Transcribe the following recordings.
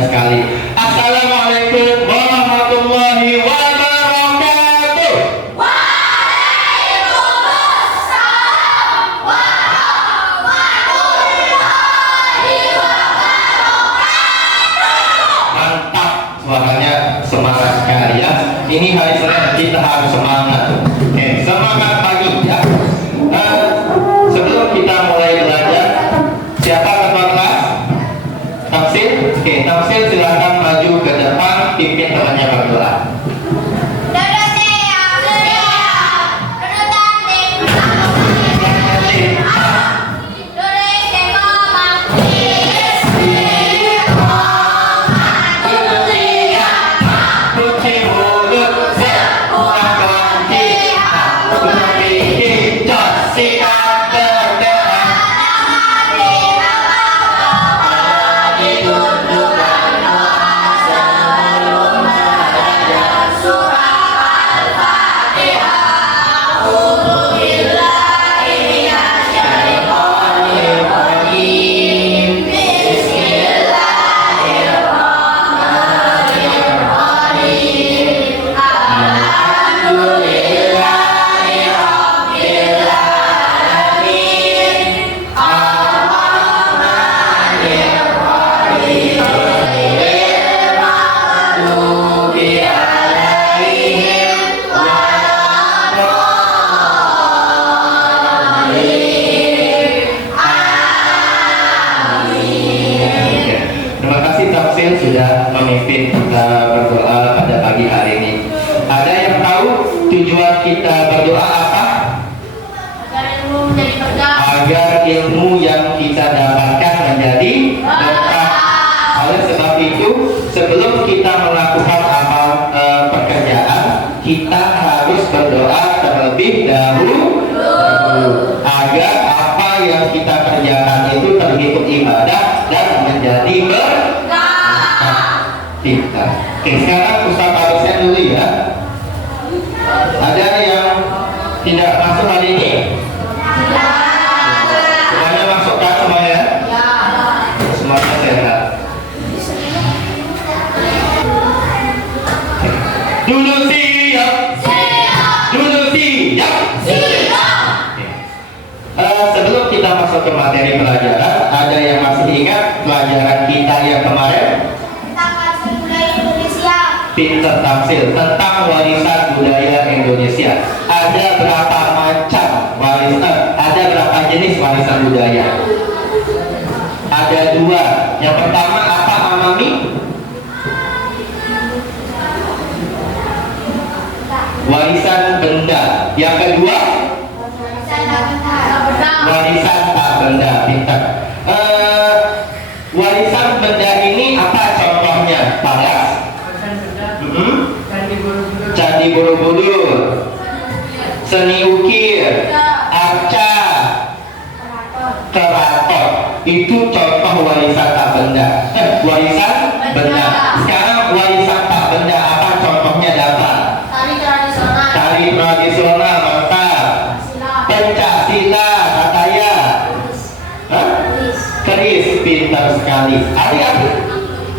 indah sekali. Assalamualaikum warahmatullahi wabarakatuh. Waalaikumsalam warahmatullahi wabarakatuh. Mantap, suaranya semangat sekali ya. Ini hari Senin, kita harus semangat. Semangat pagi ya. Sebelum kita mulai belajar, siapa ketua kelas? Tamsil? Oke, Tamsil silahkan maju ke depan, pimpin temannya berdoa. Sudah memimpin kita berdoa pada pagi hari ini. Ada yang tahu tujuan kita berdoa apa? Agar ilmu yang kita dapatkan menjadi berkah. Oleh sebab itu, sebelum kita melakukan amal pekerjaan, kita harus berdoa terlebih dahulu agar apa yang kita kerjakan itu terhitung ibadah dan menjadi berkah. Oke, sekarang Ustaz absen dulu ya. Ada yang tidak masuk hari ini? Semuanya masuk kan semuanya? Semuanya sehat. Duduk siap. Duduk siap. Sebelum kita masuk ke materi pelajaran, ada yang masih ingat pelajaran kita yang kemarin? Pinter Tamsil tentang warisan budaya Indonesia. Ada berapa macam warisan? Ada berapa jenis warisan budaya? Ada dua. Yang pertama apa, Amami? Warisan benda. Yang kedua? Warisan tak benda. Pinter. Warisan benda ini apa contohnya? Palas? Candi Borobudur, seni ukir, arca, keraton. Itu contoh warisan tak benda. Warisan benda. Sekarang warisan tak benda apa contohnya dapat? Tari tradisional, mantap. Pencak silat, kataya. Keris, pintar sekali. Adik-adik,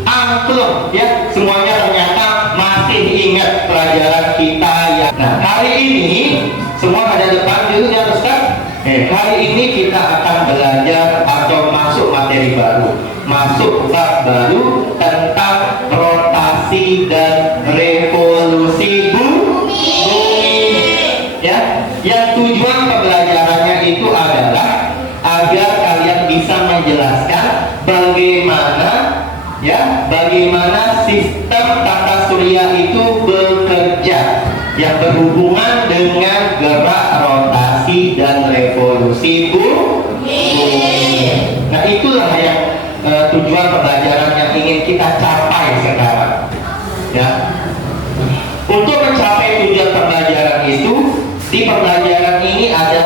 angklung ya, semuanya ternyata masih ingat pelajaran kita ya. Nah, hari ini semua ada depan dulu ya Ustaz. Hari ini kita akan belajar atau masuk materi baru, masuk bab baru tentang rotasi dan revolusi bumi. Ya, yang tujuan pembelajarannya itu adalah agar kalian bisa menjelaskan bagaimana sistem tata surya itu bekerja yang berhubungan dengan gerak rotasi dan revolusi bumi. Nah, itulah yang tujuan pembelajaran yang ingin kita capai sekarang. Ya. Untuk mencapai tujuan pembelajaran itu, di pembelajaran ini ada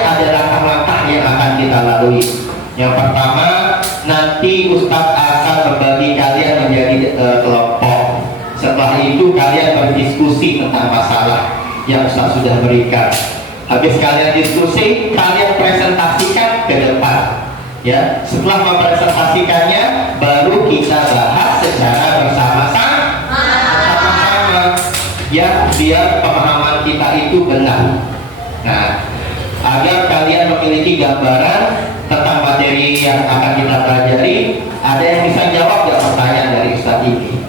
ada langkah-langkah yang akan kita lalui. Yang pertama, nanti Ustadz akan membagi kalian menjadi kelompok. Setelah itu kalian berdiskusi tentang masalah yang Ustadz sudah berikan. Habis kalian diskusi, kalian presentasikan ke depan. Ya, setelah mempresentasikannya, baru kita bahas secara bersama-sama, ya, biar pemahaman kita itu benar. Nah, agar kalian memiliki gambaran tentang materi yang akan kita pelajari, ada yang bisa jawab nggak pertanyaan dari Ustadz ini?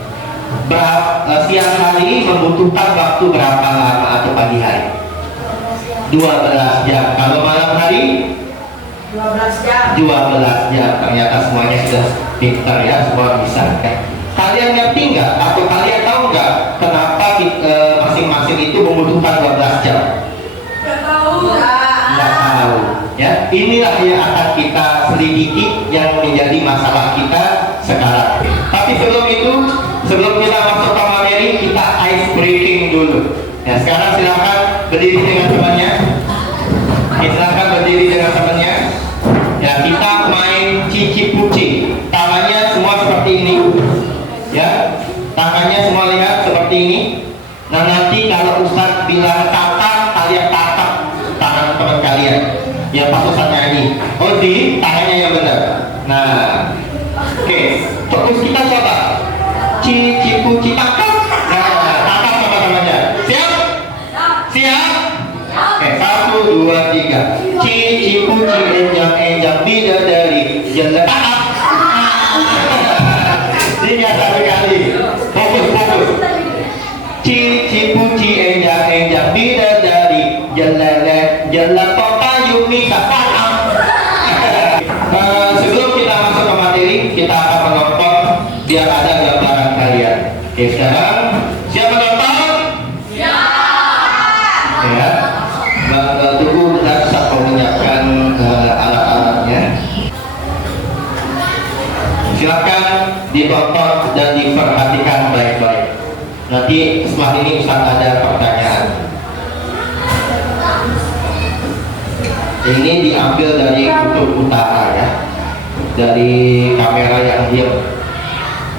Siang hari membutuhkan waktu berapa lama atau pagi hari? 12 jam. Kalau malam hari? 12 jam. 12 jam. Ternyata semuanya sudah pintar ya, semua bisa. Kalian ngerti nggak atau kalian tahu nggak kenapa masing-masing itu membutuhkan 12 jam? Nggak tahu. Nggak tahu. Ya, inilah yang akan kita selidiki yang menjadi masalah kita sekarang. Tapi sebelum itu, sebelum kita masuk ke materi, kita ice breaking dulu. Ya, sekarang silakan berdiri dengan temannya. Silakan berdiri dengan temannya. Ya, kita main cici puci. Tangannya semua seperti ini. Ya, tangannya semua lihat seperti ini. Nah, nanti kalau Ustadz bilang tatap, kalian tatap tangan teman kalian. Ya, pas Ustadz nyanyi. Oh, di tangannya yang benar. Nah, oke. Terus kita coba. Cici puci tatap. Nah, tatap sama temannya. Siap? Siap? Oke, 1, 2, 3. Cici puci enjang bidadari jalan tatap. Ini satu kali. Fokus. Cici puci enjang bidadari jalan kota Yumi Kapal. Sebelum kita masuk ke materi, kita akan menonton biar ada gambaran kalian. Oke, sekarang siapa nonton? Ya, Bang Tugu dan Ustadz menyiapkan alat-alatnya. Silakan ditonton dan diperhatikan baik-baik. Nanti setelah ini Ustadz ada pertanyaan. Ini diambil dari kutub utara ya, dari kamera yang dia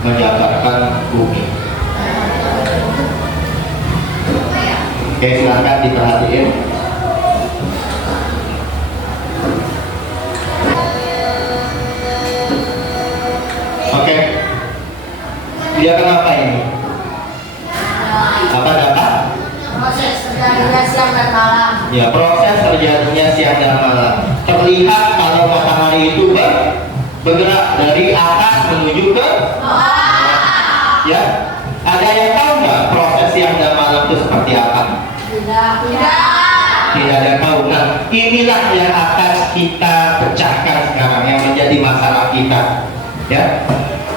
menjabarkan bumi. Oke, silakan diperhatiin. Oke, dia kenapa ini? Apa? Proses terjadinya siang dan malam. Ya, proses terjadinya siang dan malam. Terlihat kalau matahari itu bergerak dari atas menuju ke bawah. Ya, ada yang tahu nggak proses siang dan malam itu seperti apa? Tidak. Tidak ada yang tahu. Nah, inilah yang akan kita pecahkan sekarang, yang menjadi masalah kita. Ya,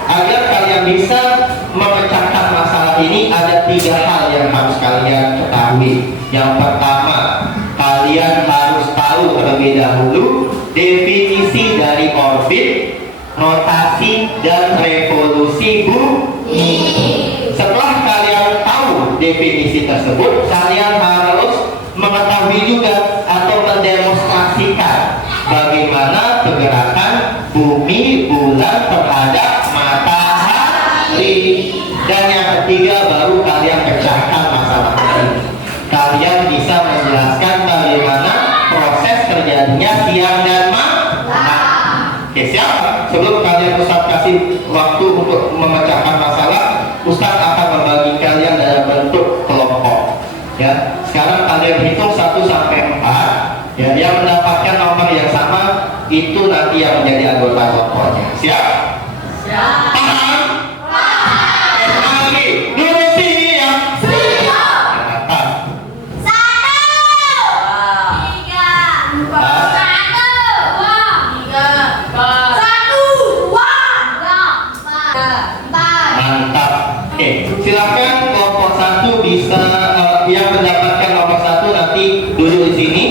agar kalian bisa memecahkan masalah ini, ada 3 hal yang harus kalian ketahui. Yang pertama, kalian harus tahu terlebih dahulu definisi dari orbit, rotasi, dan revolusi bumi. Setelah kalian tahu definisi tersebut, kalian harus mengetahui juga atau mendemonstrasikan bagaimana pergerakan bumi, bulan terhadap matahari. Dan yang ketiga, baru kalian pecahkan masalah ini. Kalian bisa menjelaskan bagaimana proses terjadinya siang dan malam. Oke, siap? Sebelum kalian Ustadz kasih waktu untuk memecahkan masalah, Ustadz akan membagi kalian dalam bentuk kelompok. Ya, sekarang kalian hitung 1 sampai 4. Ya, yang mendapatkan nomor yang sama itu nanti yang menjadi anggota kelompoknya. Siap? Paham? Lagi. Dulu siap. Siap. Mantap. Oke, silakan kelompok 1 bisa yang mendapatkan nomor 1 nanti duduk di sini.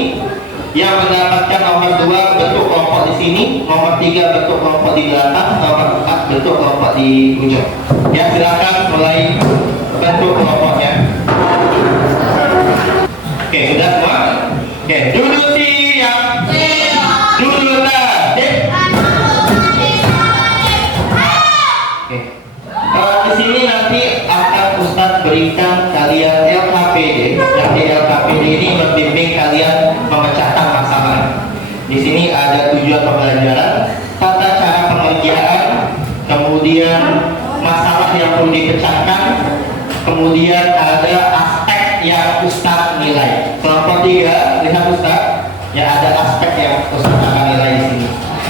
Yang mendapatkan nomor 2 bentuk kelompok di sini, nomor 3 bentuk kelompok di belakang, nomor 4 bentuk kelompok di ujung. Ya, silakan mulai bentuk kelompoknya. Oke, sudah semua? Oke, duduk siap. Duduk dah. Oke. Di sini nanti akan Ustadz berikan kalian LKPD. Nanti LKPD ini membimbing kalian memecahkan masalah. Di sini ada tujuan pembelajaran. kemudian ada aspek yang Ustadz nilai. Kelompok 3, lihat Ustadz, ya ada aspek yang Ustadz akan nilai di sini.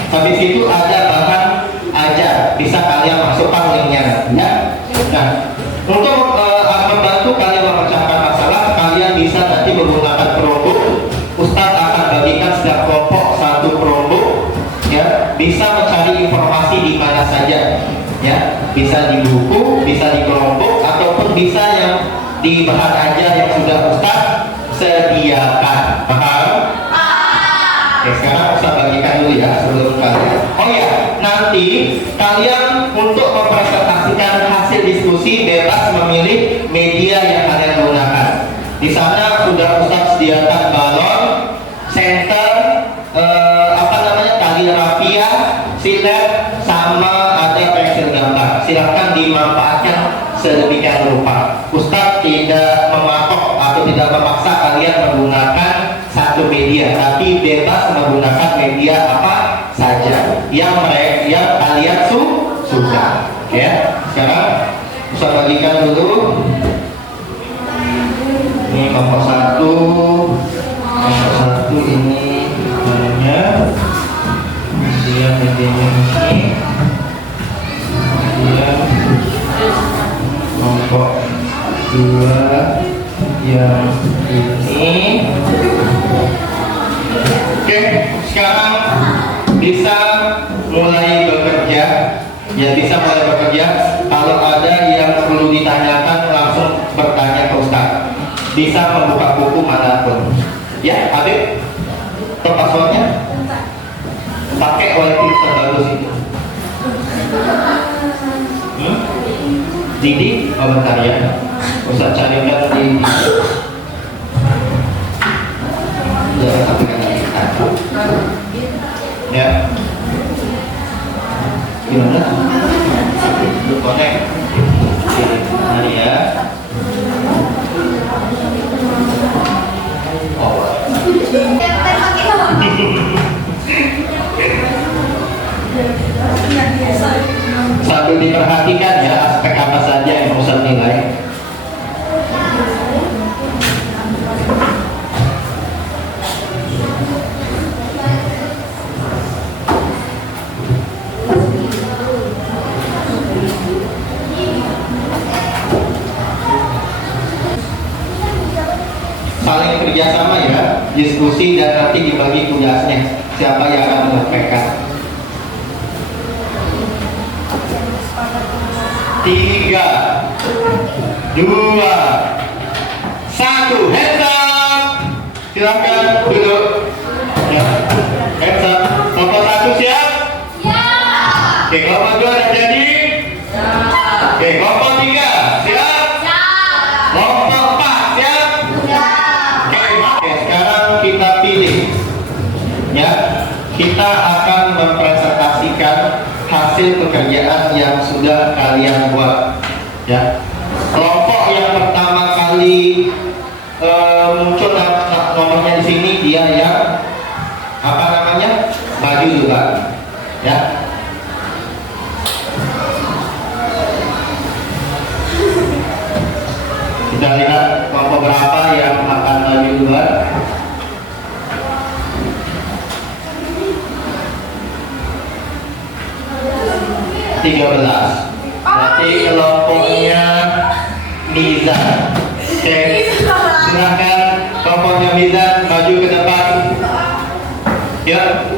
Habis itu ada bahan ajar, bisa kalian masukkan linknya, ya. Nah, untuk membantu kalian memecahkan masalah, kalian bisa nanti menggunakan Chromebook. Ustadz akan bagikan setiap kelompok satu Chromebook, ya. Bisa mencari informasi di mana saja, ya. Bisa di buku, bisa di Chromebook, ataupun bisa yang di bahan ajar yang sudah Ustadz sediakan. Paham? Oke, sekarang Ustadz bagikan dulu ya sebelum kalian. Oh ya, nanti kalian untuk mempresentasikan hasil diskusi bebas memilih media yang kalian gunakan. Di sana sudah Ustadz sediakan balon, senter, tali rafia, silet, sama ada pensil gambar. Silahkan dimanfaatkan sedemikian rupa. Ustadz tidak mematok atau tidak memaksa kalian menggunakan satu media, tapi bebas menggunakan media apa saja yang kalian suka. Ya, sekarang Ustadz bagikan dulu. Ini kelompok 1 ini namanya, dia medianya ini, dia kelompok 2 yang ini. Oke, sekarang bisa mulai bekerja, ya bisa mulai bekerja. Kalau ada yang perlu ditanyakan langsung bertanya ke Ustadz. Bisa membuka buku manapun. Ya, Habib, atau passwordnya? Pakai wifi terbagus itu. Didi, oh bentar ya. Ustadz carikan di ya. Gimana? Lu connect. Ini ya. Oh. Sambil diperhatikan ya aspek apa saja yang Ustadz nilai. Saling kerjasama ya, diskusi dan nanti dibagi tugasnya siapa yang akan menyampaikan. 3, 2, 1, hands up. Silakan duduk. Ya, hands up. Kelompok 1 siap? Ya. Oke, kelompok 2 ada jadi? Ya. Oke, kelompok 3 siap? Ya. Kelompok 4 siap? Ya. Oke, sekarang kita pilih. Ya, kita akan mempresentasikan hasil pekerjaan yang sudah kalian buat. Ya, kelompok yang pertama kali muncul nomornya di sini, dia yang apa namanya, maju juga. Ya, kita lihat kelompok berapa yang akan maju duluan. 13. Berarti kelompoknya Mizan. Oke, silakan kelompoknya Mizan maju ke depan. Ya.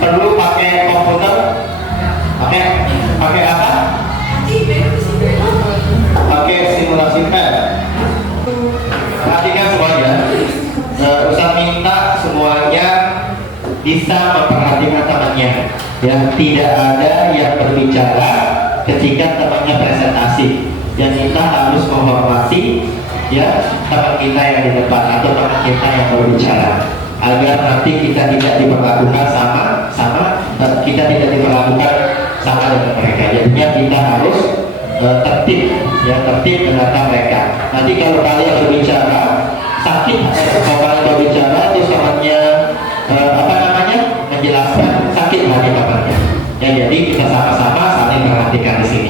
Perlu pakai komputer? Pakai apa? Pakai simulasi pad. Perhatikan semuanya. Ustaz minta semuanya bisa memperhatikan temannya, ya, tidak ada yang berbicara ketika temannya presentasi. Yang kita harus menghormati, ya, teman kita yang di depan atau teman kita yang berbicara, agar nanti kita tidak diperlakukan sama kita tidak diperlakukan sama dengan mereka. Jadinya kita harus tertib, ya, tertib menata mereka. Nanti kalau kalian berbicara sakit, kalau kalian berbicara terus temannya menjelaskan, sakit hati temannya. Ya, jadi kita sama-sama saling perhatikan di sini.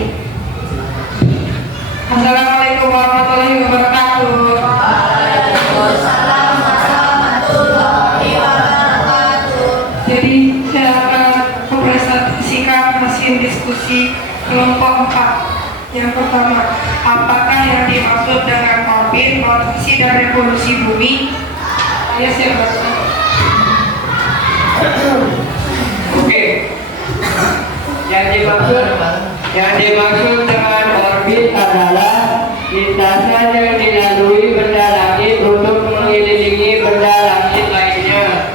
dimaksud dengan orbit, rotasi, dan revolusi bumi? Saya siap. Oke. Yang dimaksud dengan orbit adalah lintasan yang dilalui benda langit untuk mengelilingi benda langit lainnya.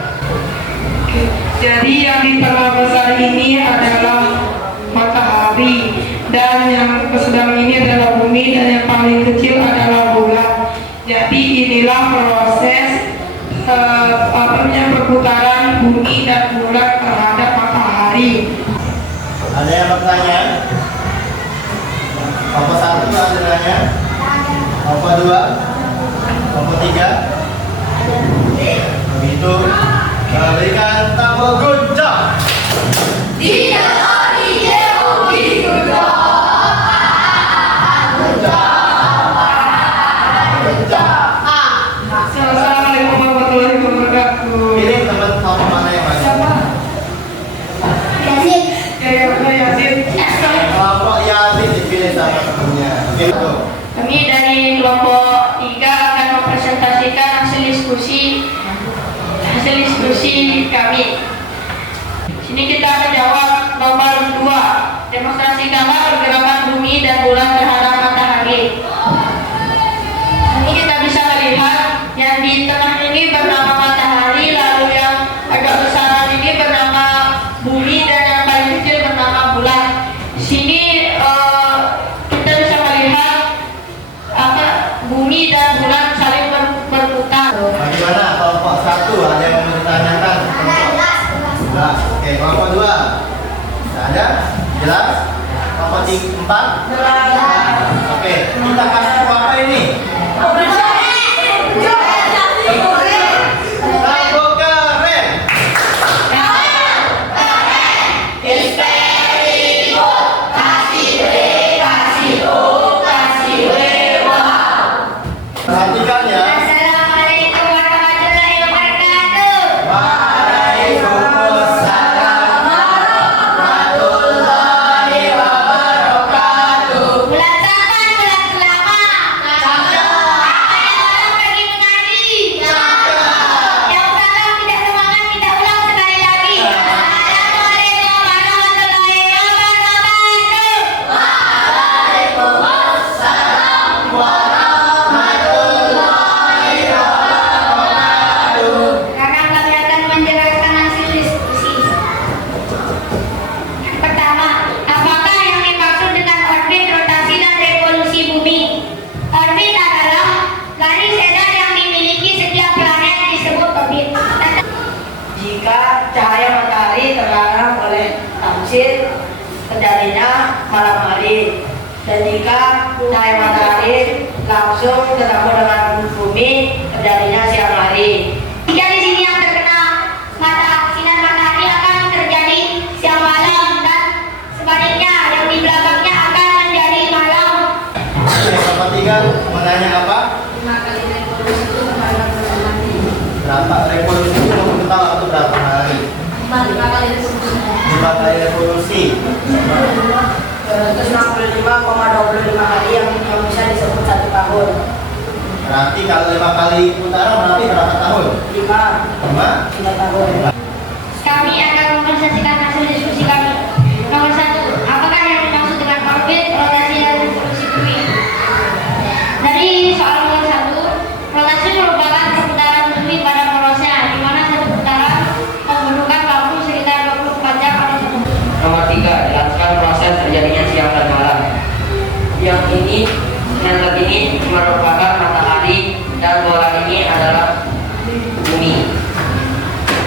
Jadi yang di tengah besar ini adalah matahari, dan yang sedang ini adalah bumi, dan yang paling kecil adalah bulan. Jadi inilah proses perputaran bumi dan bulan terhadap matahari. Ada yang bertanya? Kelompok 1 ada tanya? Kelompok 2? Kelompok 3? Begitu. Berikan tepuk gojak. Assalamualaikum warahmatullahi wabarakatuh. Pilih teman kelompok mana yang mana? Yasin. Kelompok Yasin dipilih sama temennya. Oke, tuh. Kami dari kelompok 3 akan mempresentasikan hasil diskusi kami. Sini kita menjawab nomor 2. Demonstrasikanlah pergerakan bumi dan bulan terhadap matahari. Ini kita bisa melihat yang di tengah ini bernama matahari, lalu yang agak besaran ini bernama bumi, dan yang paling kecil bernama bulan. Sini kita bisa melihat bumi dan bulan saling berputar. Bagaimana kelompok 1 ada yang mau ditanyakan? Jelas. Oke, kelompok 2 tidak ada? Jelas? Kelompok 4? Oke, kita kasih apa ini? Lampu keren. Perhatikan ya. Assalamualaikum warahmatullahi wabarakatuh. Waalaikumsalam warahmatullahi wabarakatuh. Bulan Safar, bulan selama. Orang pergi mengaji. Yang salah tidak semangat, kita ulang sekali lagi. Assalamualaikum warahmatullahi wabarakatuh. Sekarang kami akan menjelaskan hasil diskusi. Pertama, apakah yang dimaksud dengan orbit, rotasi, dan revolusi bumi? Orbit adalah garis edar yang dimiliki setiap planet disebut orbit. Jika cahaya matahari terlarang oleh tamsil, terjadinya malam hari. Dan jika cahaya matahari langsung ketemu dengan bumi, terjadinya siang hari. Jika di sini yang terkena sinar matahari akan terjadi siang malam, dan sebaliknya yang di belakangnya akan menjadi malam. Oke, kelompok 3 menanya apa? 5 kali revolusi itu sama dengan bulan nanti. Berapa revolusi itu total waktu berapa hari? 5 kali revolusi. 5 kali revolusi. 265,25 hari yang bisa disebut 1 tahun. Berarti kalau 5 kali putaran berarti berapa tahun? 5 tahun. Kami akan mempresentasikan hasil diskusi kami. Nomor 1, apakah yang dimaksud dengan orbit, rotasi, dan revolusi bumi? Dari soal nomor 1, rotasi merupakan perputaran bumi pada porosnya, di mana satu putaran membutuhkan waktu sekitar 24 jam atau 1 menit. Nomor 3, jelaskan proses terjadinya siang dan malam. Yang ini merupakan matahari, dan bola ini adalah bumi.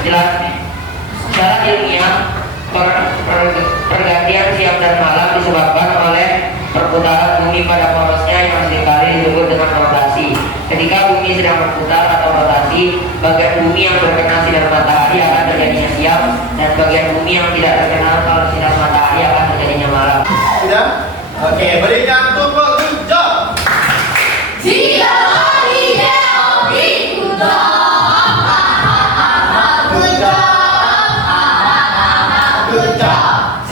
Jelas. Secara ilmiah, pergantian siang dan malam disebabkan oleh perputaran bumi pada porosnya yang seringkali disebut dengan rotasi. Ketika bumi sedang berputar atau rotasi, bagian bumi yang terkena sinar matahari akan terjadinya siang, dan bagian bumi yang tidak terkena kalau sinar matahari akan terjadinya malam. Sudah? Oke, berikan tepuk gojak.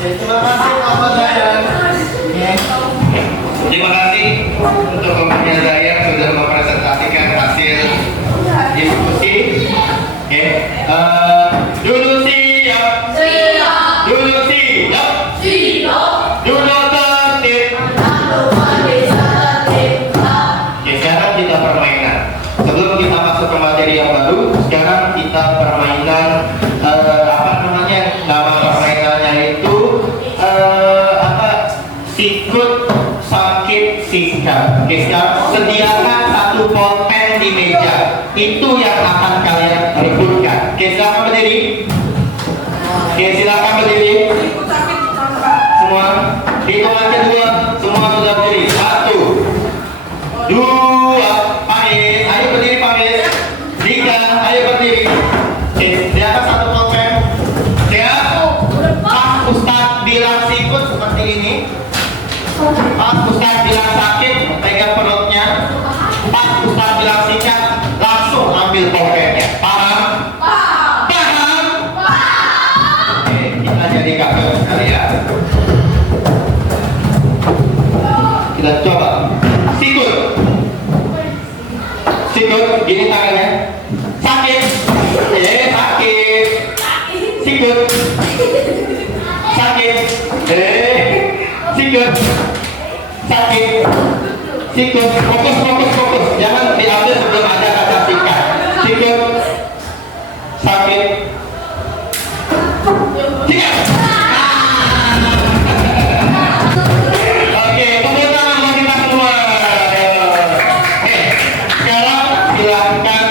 Terima kasih kelompok saya. Terima kasih untuk komentarnya. di meja itu yang akan kalian rebutkan. Oke, silakan berdiri. Oke, silakan berdiri. Semua hitung aja dua, semua sudah berdiri. 1, 2, Paris, ayo berdiri Paris. 3, ayo berdiri. Oke, di atas satu pulpen. Siap? Pas Ustadz bilang sikut seperti ini. Pas Ustadz bilang sakit, pegang perutnya. Pas Ustadz bilang sikat, langsung ambil pulpennya. Paham? Paham? Oke, kita jadi kakak sekali ya. Kita coba. Sikut. Sikut, gini tangannya. Sakit. Sakit. Sikut. Sakit. Sikut. Sakit. Sikut. Fokus, fokus, fokus. Jangan diambil sebelum ada kata sikat. Sikut. Sakit. Sikat. Oke, tepuk tangan buat kita semua. Oke, sekarang silahkan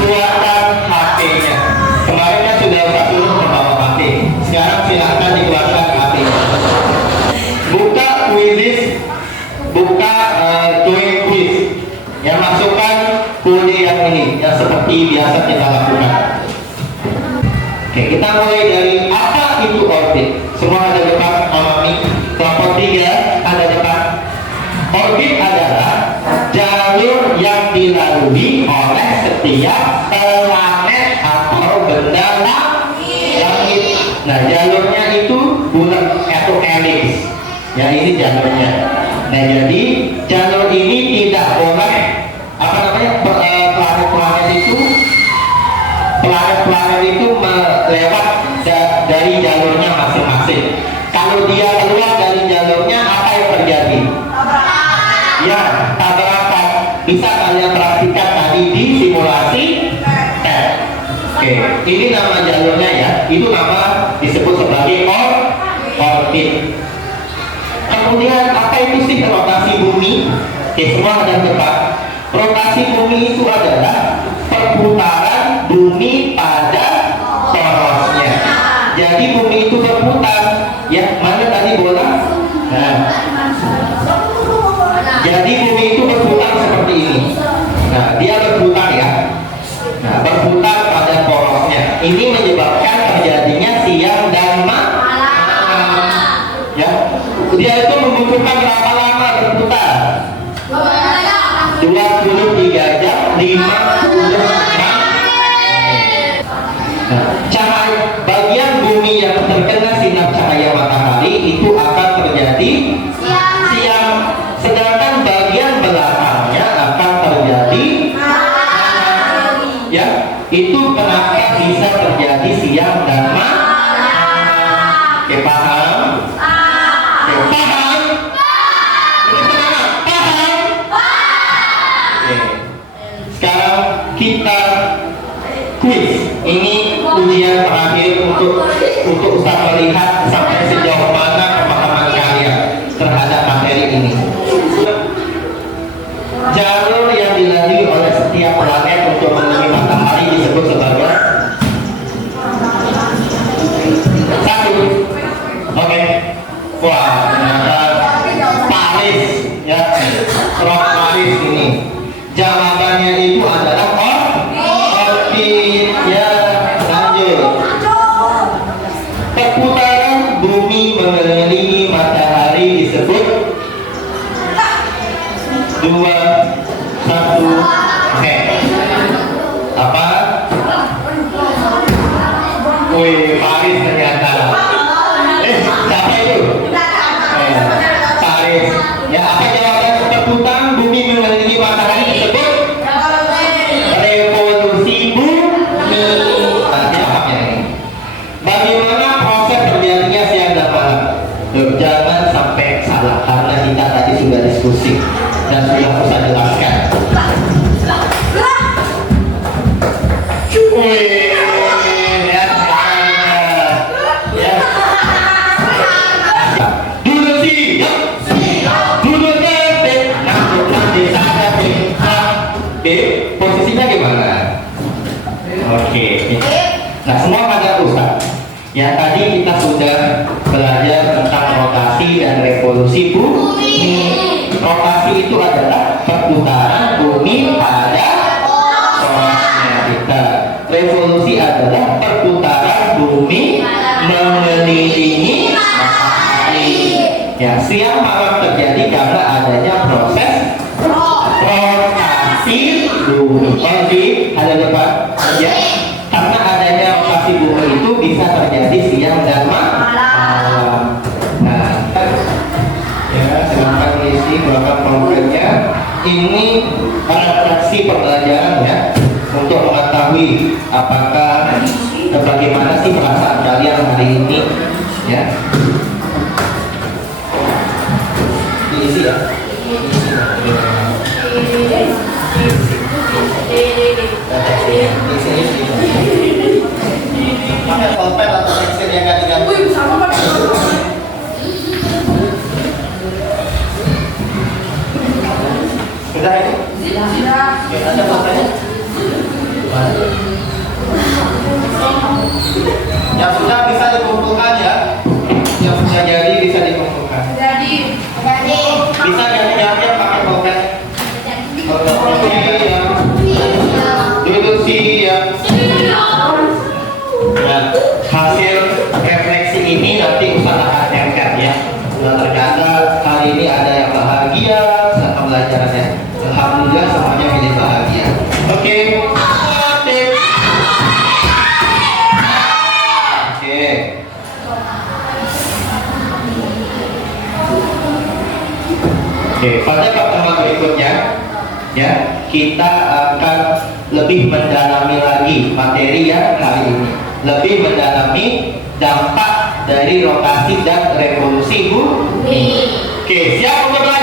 keluarkan HP-nya. Kemarin kan sudah suruh membawa HP. Sekarang silahkan dikeluarkan HP-nya. Buka quiz, buka doing quiz. Yang masukkan kode yang ini, yang seperti biasa kita lakukan. Oke, kita mulai dari apa itu orbit. Semua ada depan alami. Kelompok 3 ada depan. Orbit adalah jalur yang dilalui oleh setiap planet atau benda langit. Nah, jalurnya itu bulat atau elips. Ya, ini jalurnya. Nah, jadi jalur ini tidak boleh planet-planet itu melewat dari jalurnya masing-masing. Kalau dia keluar dari jalurnya, apa yang terjadi? Ya, tabrakan. Bisa kalian praktikan tadi di simulasi tes. Oke, ini nama jalurnya ya. Itu nama disebut sebagai orbit. Kemudian apa itu sih rotasi bumi? Oke, semua ada depan. Rotasi bumi itu adalah perputaran bumi pada porosnya. Jadi bumi itu berputar. Ya, mana tadi bola? Nah, jadi bumi itu berputar seperti ini. Nah, dia berputar ya. Nah, berputar pada porosnya. Ini menyebabkan terjadinya siang dan malam. Ya, dia itu membutuhkan berapa lama berputar? 23 jam 56. Nah, cahaya bagian bumi yang terkena sinar cahaya matahari itu akan terjadi siang, sedangkan bagian belakangnya akan terjadi malam. Ya, itu kenapa bisa terjadi siang dan malam. Oke, paham? Oke, paham? Sekarang kita quiz. Ini ujian terakhir untuk Ustaz melihat sampai sejauh mana pemahaman kalian terhadap materi ini. Jalur yang dilalui oleh setiap planet untuk menemui matahari disebut sebagai 1. Oke. Wah, ternyata Paris ya. Rock Paris ini. Jawabannya itu adalah orbit. Ya, lanjut. Perputaran bumi mengelilingi matahari disebut 2, 1. Oke. Apa? Wih, Paris ternyata. Siapa itu? Paris. Ya, apa jawaban perputaran bumi mengelilingi matahari disebut revolusi bumi. Jawabnya ini. Bagaimana proses terjadinya siang dan malam? Jangan sampai salah karena kita tadi sudah diskusi dan sudah bisa jelaskan. Wih, lihat sekarang. Ya, tadi kita sudah belajar tentang rotasi dan revolusi bumi. Rotasi itu adalah perputaran bumi pada porosnya kita. Revolusi adalah perputaran bumi mengelilingi matahari. Ya, siang malam terjadi karena adanya proses rotasi bumi. Di ada depan ya. Karena adanya rotasi bumi itu bisa terjadi siang dan malam. Nah, ya silakan isi belakang programnya. Ini refleksi pembelajaran ya, untuk mengetahui apakah bagaimana sih perasaan kalian hari ini ya. Diisi ya. Pakai pulpen atau pensil yang ganti-ganti. Sudah ini? Oke, ada pulpennya? Mana? Yang sudah bisa dikumpulkan ya. Yang sudah jadi bisa dikumpulkan. Bisa ganti-ganti pakai pulpen. Oke, ya. Duduk siap. Nah, hasil refleksi ini nanti usahakan tempel ya. Nah, ternyata hari ini ada yang bahagia saat pembelajarannya. Alhamdulillah semuanya milih bahagia. Oke. Oke. Oke, pada pertemuan berikutnya ya, kita akan lebih mendalami lagi materi yang hari ini. Lebih mendalami dampak dari rotasi dan revolusi bumi. Oke, siap untuk belajar?